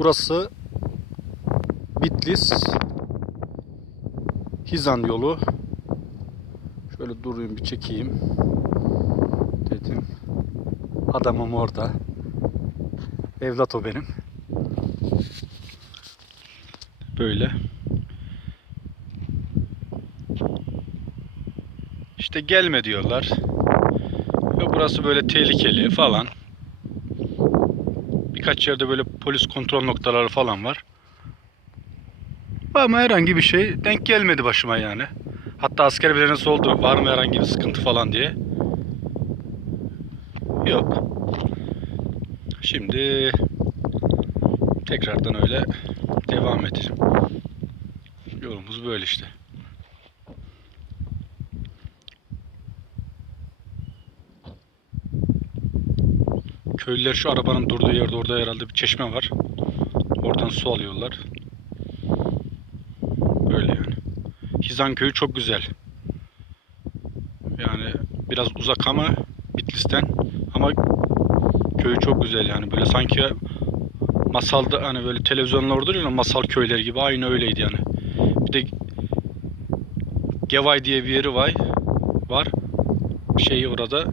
Burası Bitlis Hizan yolu. Şöyle durayım bir çekeyim. Dedim. Adamım orada. Evlat o benim. Böyle. İşte gelme diyorlar. Ve burası böyle tehlikeli falan. Birkaç yerde böyle polis kontrol noktaları falan var. Ama herhangi bir şey denk gelmedi başıma yani. Hatta asker bir oldu. Var mı herhangi bir sıkıntı falan diye. Yok. Şimdi tekrardan öyle devam edeceğim. Yolumuz böyle işte. Köylüler şu arabanın durduğu yerde orada herhalde bir çeşme var. Oradan su alıyorlar. Böyle yani. Hizan köyü çok güzel. Yani biraz uzak ama Bitlis'ten ama köyü çok güzel yani böyle sanki masalda hani böyle televizyonlarda oluyor masal köyleri gibi aynı öyleydi yani. Bir de Gevay diye bir yeri var. Var. Şeyi orada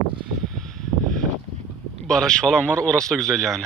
baraj falan var. Orası da güzel yani.